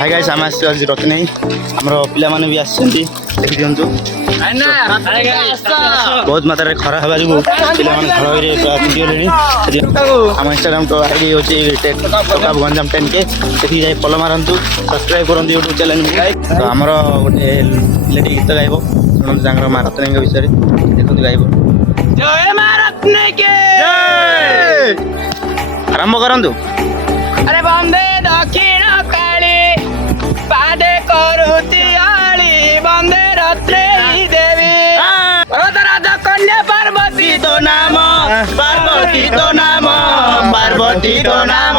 hi guys आम आज रत्न आमर पिला माने भी आछंती देखि दियंतु बहुत मात्रा खरा हवा जो पिला माने खरा रे वीडियो लेनी आम इंस्टाग्राम तो आईडी होची टेक गंजाम 10K देखि जाय फॉलो मारंतु सब्सक्राइब करंतु YouTube चैनल तो हमर गोटे लेडी गीत गाइबो सुनंतु जांगर मा रत्न के विषय देखंतु गाइबो जय मा रत्न के जय आरंभ करंतु अरे बंदे दक्षिण काली पादे करुती आली बंदे रत्ने देवी राजा कन्या पार्वती तो नाम पार्वती तो नाम पार्वती तो नाम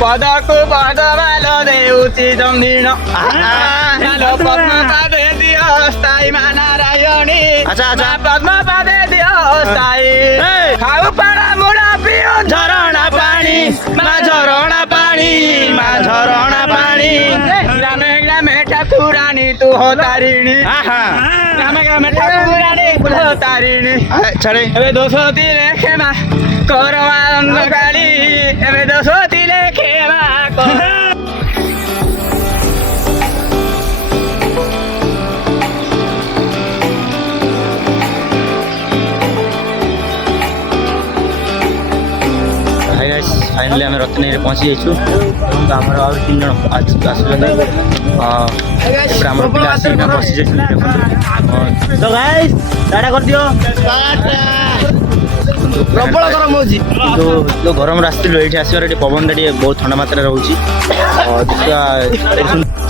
पदको पद माल देउची जमदिन मालो पद्म पादे दियो स्थायी मा नारायणी अच्छा अच्छा पद्म पादे दियो स्थायी खाऊ पाड़ा मुड़ा पियो झरणा पानी मा झरणा पानी मा झरणा पानी ग्रामे ग्रामे ठाकुरानी तू हो तारिणी ग्रामे ग्रामे ठाकुरानी तू हो तारिणी छड़े एबे दोसोती लेखेमा करवा अंधकाली एबे दोसोती लेखेमा फाइनली आम रत्न पहुँची जाइछु आमर और 3 जन आसुचंदी आमर पिला आसिना बसी जाइछु तो गाइस टाटा कर दियो प्रबल गरम होजी जो गरम रास्ते एठी आसीबार एठी पवन टी बहुत ठंडा मात्रा रहउची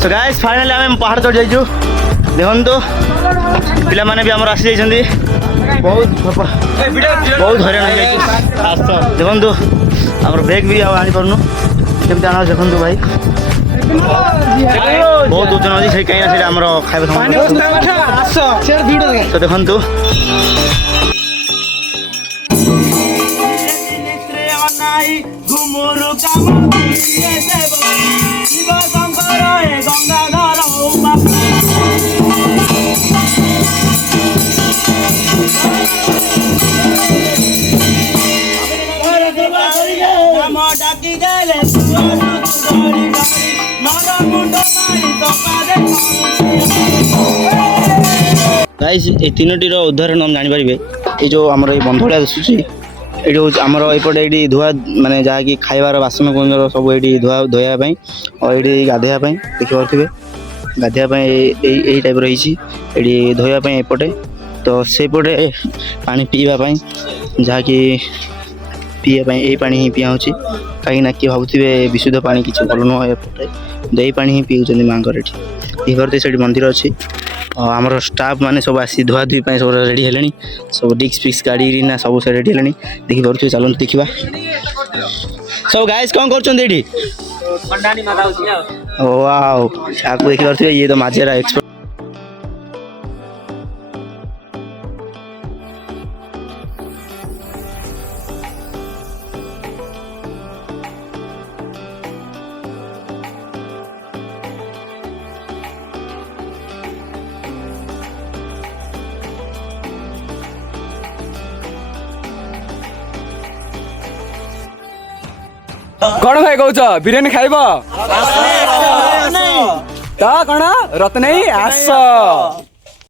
सो गाइस फाइनली आम पहाड़ चढ़ जाइछु देखंतु पिला माने भी आमर आसी जाइछंदी बहुत हैरान हो जाइछु देखंतु आमर बैग भी आनी पारनु केमती आना देखंतु भाई बहुत ओजन अछि से कहीं से आमर खाइबा तो देखंतु घुमुरु काम शिव शंकर हे गंगाधर डाकी गले गाइस ए तीनोटी रो उदाहरण हम जानि परिबे ए जो हमर ए बंधोळा दिसुची एडी हो हमर एपटे एडी धुआ माने जहा कि खाइबार बासन कुंजर सब एडी धुआ धोया पई और एडी गाधया पई देखि परथिबे गाधया पई एई टाइप रहिची एडी धोया पई एपटे तो सेपटे पानी पीवा पई जहा कि पीए यही पानी ही पिया होची कहीं ना कि भावुथिबे विशुद्ध पानी किछ भल न एपटे दही पानी ही पिउचंदी मांकर एठी ई करते सेठी मंदिर अछि आमर स्टाफ माने सब आसी धुआ धुई सब रेडी हेलेनी सब डिक्स फिक्स गाड़ी ना सब से रेडी हेलेनी देखि परथु चलन देखिबा सब गाइस कोन करचों एठी खंडानी माता होची वाओ आपको देखि परथु ये तो माजेरा एक्सपर्ट कौन भाई कौच बिरियानी खाइब ता कौन रत्न आस